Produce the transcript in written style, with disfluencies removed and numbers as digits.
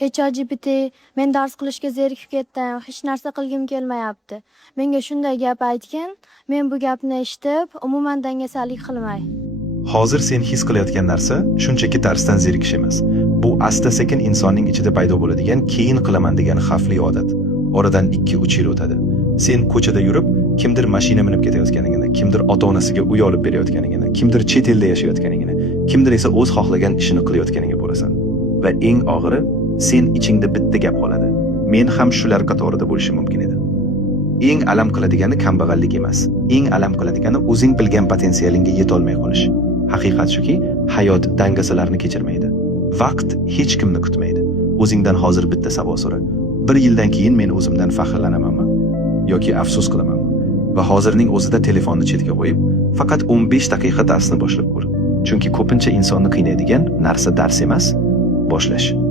ChatGPT men dars qilishga zerikib ketdim, hech narsa qilgim kelmayapti. Menga shunday gap aytgan, men bu gapni eshitib, umuman dangasalik qilmay. Hozir sen his qilayotgan narsa shunchaki darsdan zerikish emas. Bu asta-sekin insonning ichida paydo bo'ladigan keyin qilaman degan xavfli odat. Oradan 2-3 yil o'tadi. Sen ko'chada yurib, kimdir mashina minib ketayotganingni, kimdir ota-onasiga uy olib berayotganingni, kimdir chet elda yashayotganingni, kimdir esa o'z xohlagan ishini qilayotganingga bo'lasan. Va eng og'iri, sen ichingda bitta gap qoladi. Men ham shular qatorida bo'lishim mumkin edi. Eng alam qiladigani kambag'allik emas. Eng alam qiladigani o'zing bilgan potensialingga yetolmay qolish. Haqiqat shuki, hayot dangasalarni kechirmaydi. Vaqt hech kimni kutmaydi. O'zingdan hozir bitta savol so'ra. 1 yildan keyin men o'zimdan faxrlanamanmi yoki afsus qilamanmi? Va hozirning o'zida telefonni chetga qo'yib, faqat 15 daqiqa darsni boshlab ko'r. Chunki ko'pincha insonni qiynaydigan narsa dars emas, boshlash.